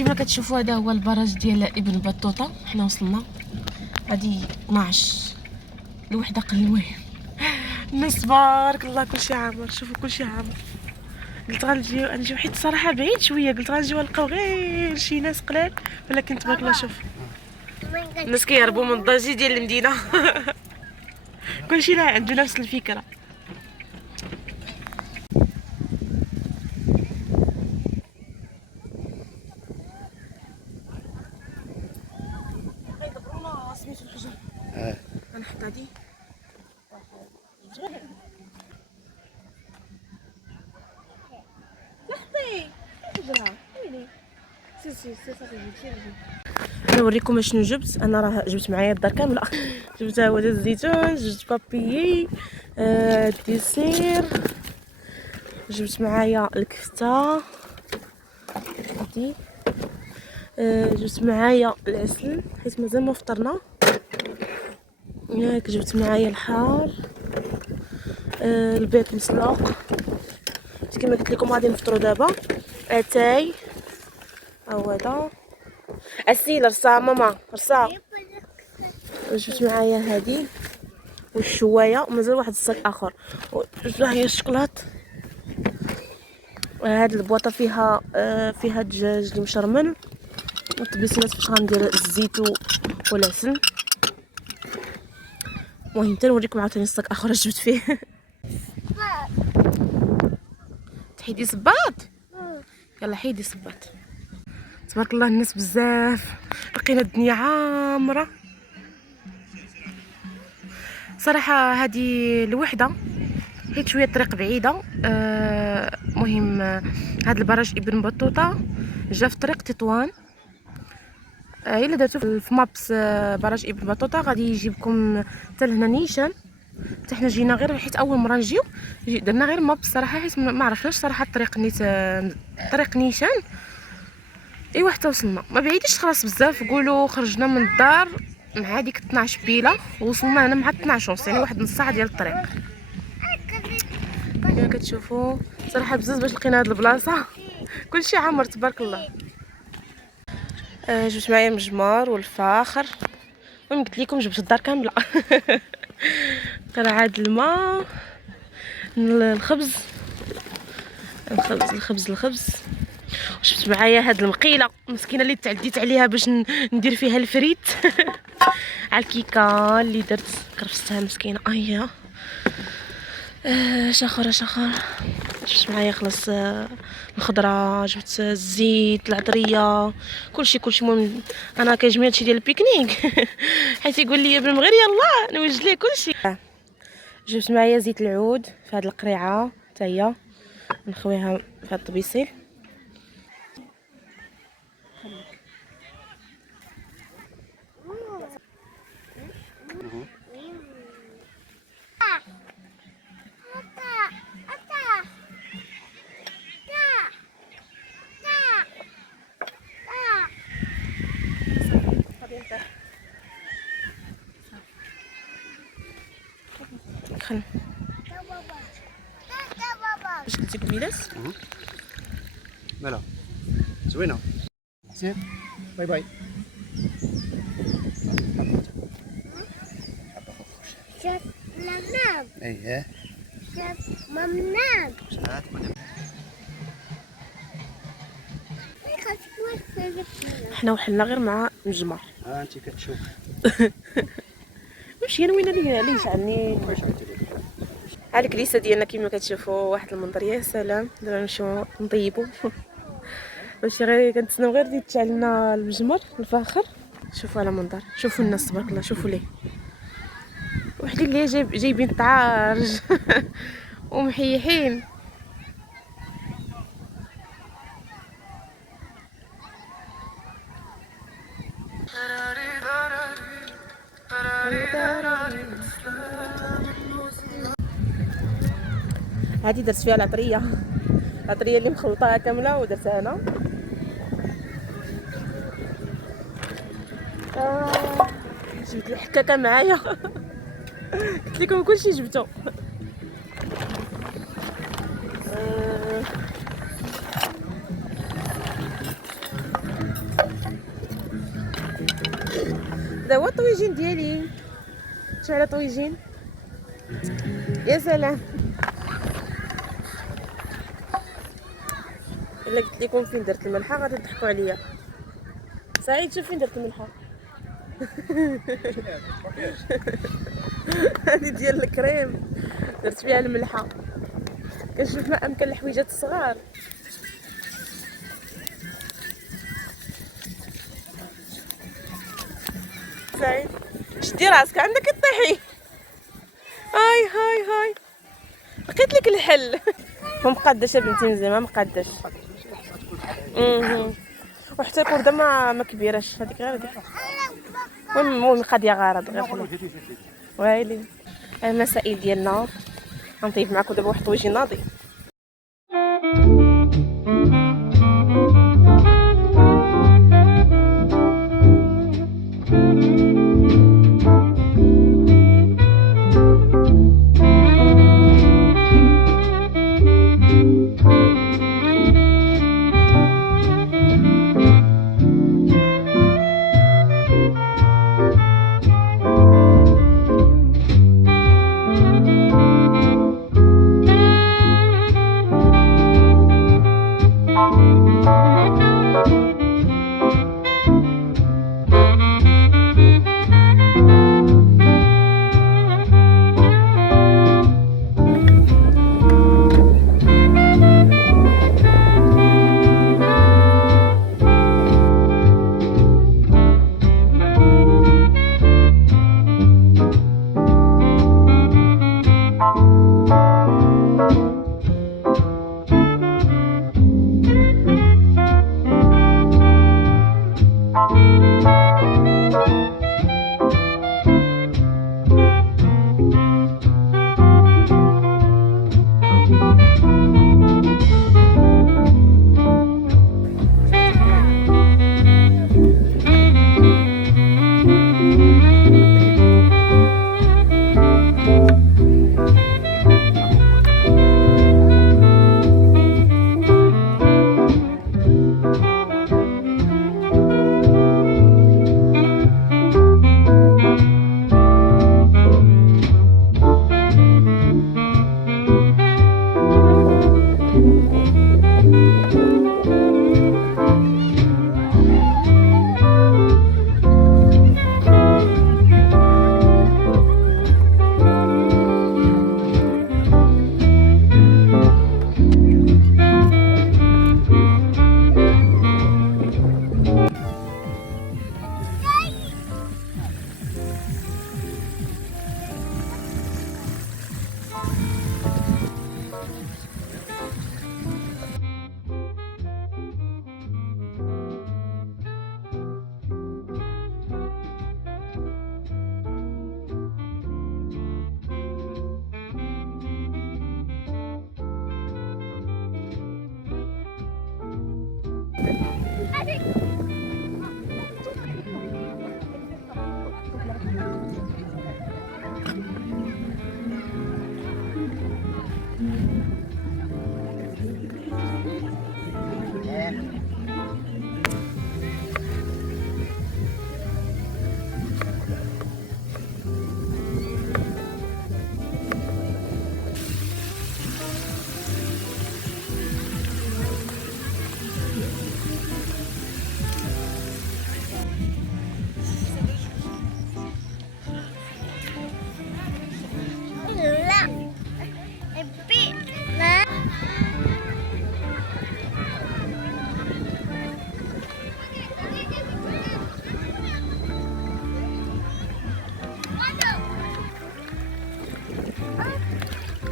كما كتشوفوا هذا هو البراج ديال ابن بطوطه. حنا وصلنا هادي 12 الوحده قل. المهم الناس تبارك الله كلشي عامر. شوفوا كلشي عامر. قلت غنجيو حيت الصراحه بعيد شويه. قلت غنجيو نلقاو غير شي ناس قلال، ولكن تبارك الله شوف الناس كيهربوا من الضجيج ديال المدينه. كلشي لا عنده نفس الفكره. غيدبرونا سميتو الحجر. غنحط هادي لحظي الحجره ويلي سي صافي. نوريكم شنو جبت. انا راه جبت معايا الدار كامله. جبت هو الزيتون، جبت بابيي، الديسير، جبت معايا الكفته هادي، جبت معايا العسل حيت مازال ما فطرنا ياك، جبت معايا الحار، البيض مسلوق كما قلت لكم غادي نفطروا دابا. اتاي هو هذا السيل رصا ماما رصا. جبت معايا هادي والشوايه ومازال واحد الصاك اخر. جبت هي الشوكولات. هاد البواطه فيها الدجاج المشرمن والطبيسينات فاش غندير الزيت والعسل. المهم تنوريكم عاوتاني الصاك اخر جبت فيه. تحيدي صباط. يلا حيدي صباط. تبارك الله الناس بزاف. لقينا الدنيا عامره صراحه. هذه الوحده حيت شويه الطريق بعيده. مهم هذا البراج ابن بطوطه جا في طريق تطوان. الا درتو في مابس براج ابن بطوطه غادي يجيبكم حتى لهنا نيشان. حتى حنا جينا غير حيت اول مره نجيو درنا غير مابس صراحه حيت ما عرفناش صراحه الطريق نيت طريق نيشان. ايوا حتى وصلنا ما بعيدش خلاص بزاف. قولوا خرجنا من الدار مع ديك 12 بيله ووصلنا هنا مع 12 ونص، يعني واحد نص ساعه ديال الطريق. كما كتشوفوا صراحه بزاف باش لقينا هاد البلاصه. كلشي عامر تبارك الله. جبت معايا المجمر والفاخر. المهم قلت لكم جبت الدار كامله. قرعه الماء، الخبز وجبت معايا هاد المقيله مسكينه اللي تعديت عليها باش ندير فيها الفريت. على الكيكه اللي درت كرفتها مسكينه. ايا شخره جبت معايا خلاص الخضره، جبت الزيت العطريه كلشي. المهم انا كيعجبني هادشي ديال البيكنيك. حيت يقول لي ابن المغرب يلاه نوجد ليه كلشي. جبت معايا زيت العود في هاد القريعه حتى هي نخويها في هاد الطبيسيل. خل واش قلتي قبيلات؟ مالا زوينه زين. باي باي. شاف ممنام. ايه شاف ممنام. حنا وحلنا غير مع مجمر. انت كتشوف. ماشي انا وين اللي يجعلني. هاد الكليسه ديالنا كما كتشوفوا واحد المنظر يا سلام. دابا نمشيو نطيبوا. ماشي غير كنتسناو غير يتشعل لنا المجمر الفاخر. شوفوا على منظر، شوفوا الناس تبارك الله. شوفوا ليه وحدين اللي جايبين طعارج ومحيحين. هادي درت فيها العطريه اللي مخلطاها كامله ودرتها هنا. جبت الحكاكه معايا. قلت لكم كلشي جبته. هذا هو الطويجين ديالي. شو على طويجين؟ يا سلام. الا قلت لكم فين درت الملحه غادي تضحكوا عليا. سعيد شوف فين درت الملحه. هذه ديال الكريم درت فيها الملحه. كنشوف ما امكن الحويجات الصغار. سعيد شدي راسك عندك طيحي. هاي لقيت لك الحل. ما مقاداش بنتي مزيان ما مقاداش. وحتى الكرده ما كبيراش هذيك غير هذيك. المهم قضيه غرض غير ويلي. المسائل ديالنا غنطيب معكم دابا واحد الطويجين ناضي.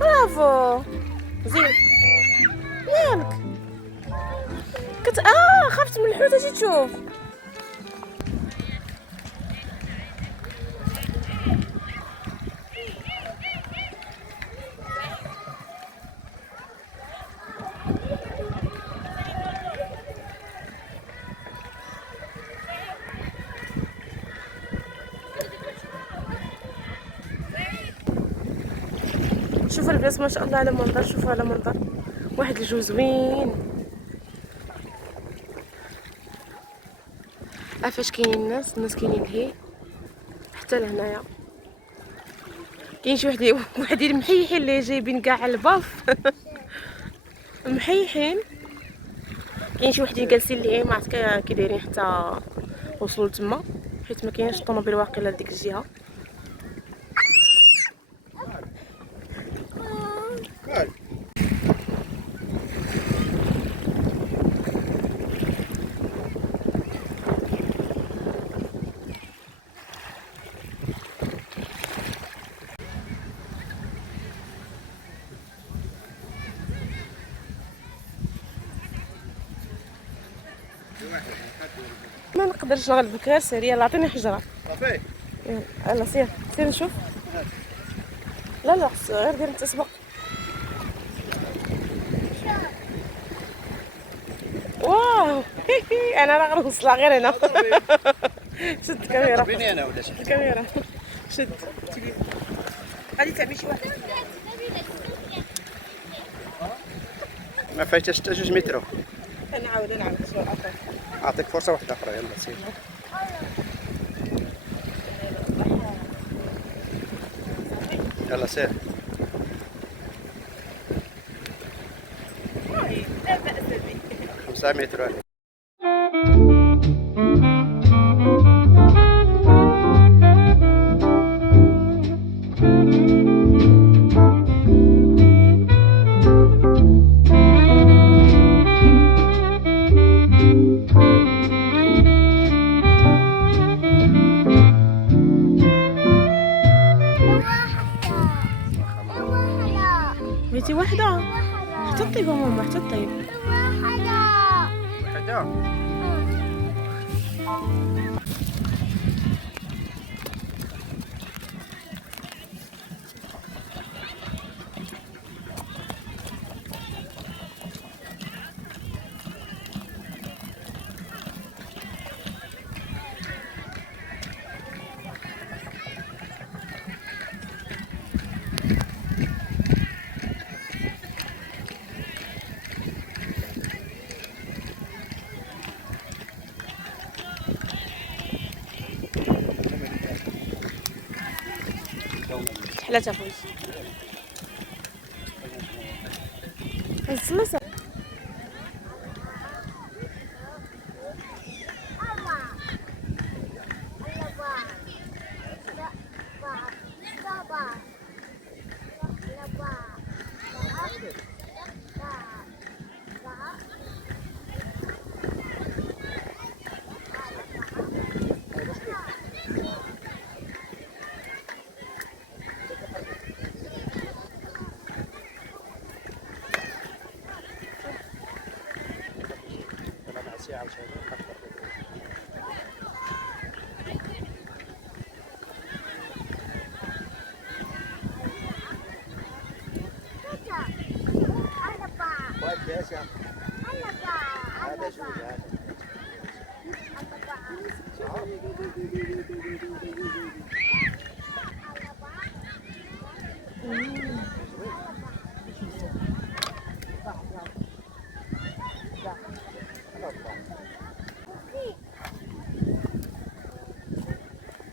برافو زين ياك خفت من الحوت اجي تشوف. شوفوا البنات ما شاء الله على منظر. شوفوا على منظر واحد الجو زوين. عافاش كاينين الناس كاينين هي حتى لهنايا كاين شي وحدين محيحين اللي جايبين كاع الباف محيحين. كاين شي وحدين جالسين اللي ما عرفت كي دايرين حتى وصلوا لتما، حيت ما كاينش الطوموبيل واقيلا لديك الجهه. ما نقدرش نغلبك، غير سير يلا عطيني حجره. صافي يلا سير سير نشوف. لا لا غير دير انت سبق. واو انا راه غنوصلها غير هنا. شد الكاميرا. بيني انا ولا شي الكاميرا شد. غادي تعمل شي واحد. ما فايتش حتى 2 متر. نعاود شويه اخر. اعطيك فرصه واحده اخرى يلا سير. يلا سير. لا بأس به. 5 متر هذه. بغيتي واحدة؟ حتى الطيب ماما حتى الطيب. وحده. حلاتها فوز. السلسة.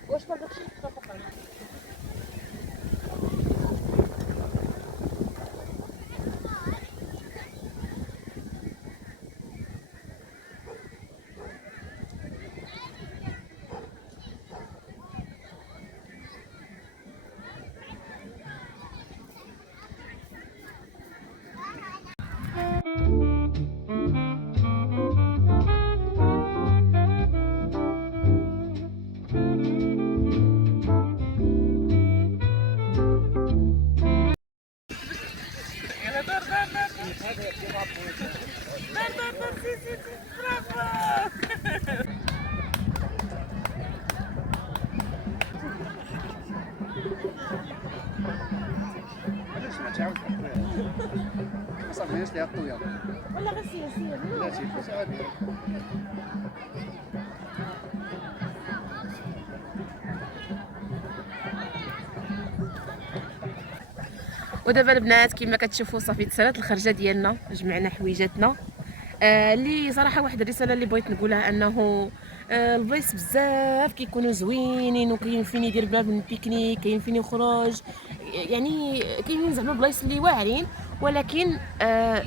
واش ما داكشي تفقنا. صافي ناس اللي عطويا ولا غير سير لا تيفوز عادي. ودابا البنات كما كتشوفوا صافي تسالات الخرجه ديالنا، جمعنا حويجاتنا. اللي صراحه واحد الرساله اللي بغيت نقولها انه البلايص بزاف كيكونوا زوينين، وكاين فين يدير بنادم البيكنيك، كاين فين يخرج، يعني كاينين زعما بلايص اللي واعرين. ولكن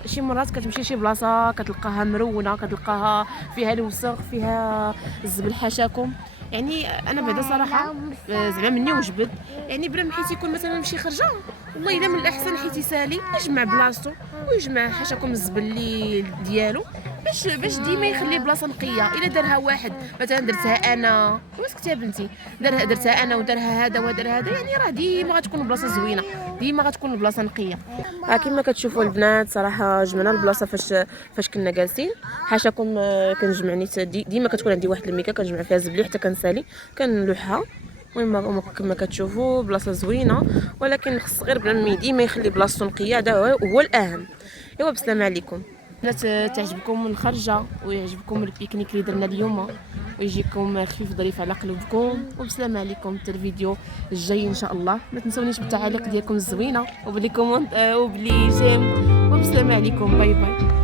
شي مرات كتمشي شي بلاصه كتلقاها مرونه، كتلقاها فيها الوسخ، فيها الزبل حاشاكم. يعني انا بعدا صراحه زعما مني وجبد، يعني بلا ما حيت يكون مثلا شي خرجه، والله الا من الاحسن حيت يسالي يجمع بلاصتو ويجمع حاشاكم الزبل اللي ديالو، باش ديما يخلي بلاصه نقيه. الا دارها واحد مثلا درتها انا، واسكتي يا بنتي، درتها انا ودارها هذا ودار هذا، يعني راه ديما غتكون البلاصه زوينه، ديما غتكون البلاصه نقيه. كما كتشوفوا البنات صراحه جمعنا البلاصه فاش كنا جالسين. حاشاكم كنجمع نيت ديما كتكون عندي واحد الميكا كنجمع فيها زبلي حتى كنسالي كنلوحها. المهم كما كتشوفوا بلاصه زوينه، ولكن خص غير بنادم ديما يخلي بلاصتو نقيه، هذا هو الاهم. ايوا بالسلامه عليكم. بنات تعجبكم الخرجه ويعجبكم البيكنيك اللي درنا اليوم، ويجيكم خفيف ظريف على قلوبكم، وبسلامه عليكم حتى الفيديو الجاي ان شاء الله. ما تنسونيش بالتعاليق ديالكم الزوينه وبلي كومونت وبلي جيم، وبسلامه عليكم. باي باي.